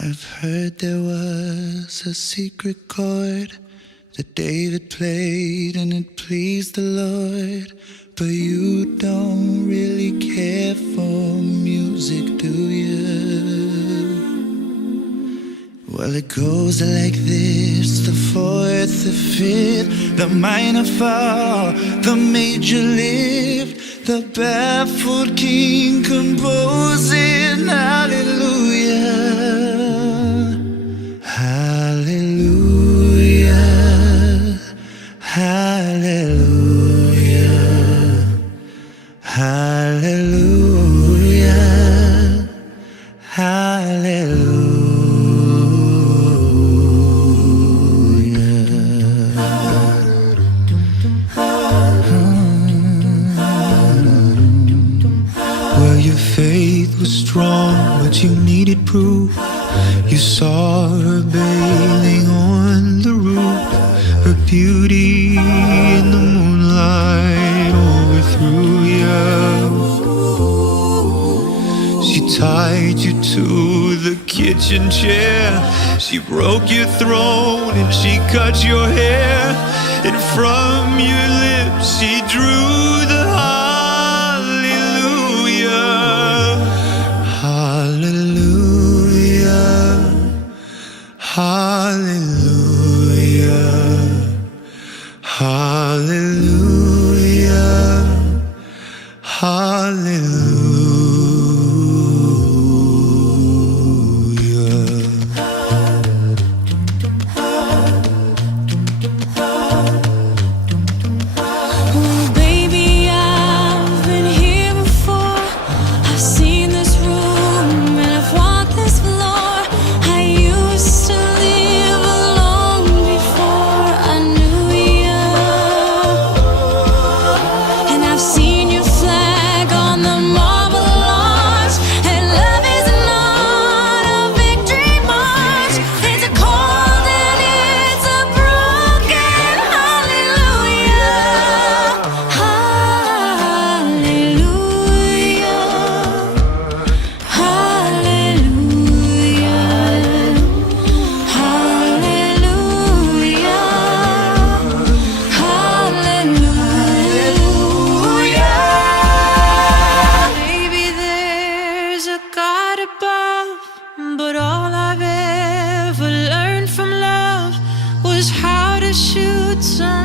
I've heard there was a secret chord that David played and it pleased the Lord. But you don't really care for music, do you? Well, it goes like this: the fourth, the fifth, the minor fall, the major lift, the baffled king composing hallelujah, hallelujah, hallelujah, hallelujah, hallelujah. Well, your faith was strong, but you needed proof. You saw her bathing on the roof, her beauty in the moonlight overthrew you. She tied you to the kitchen chair, she broke your throne and she cut your hair, and from your lips she drew the hallelujah, hallelujah, but all I've ever learned from love was how to shoot some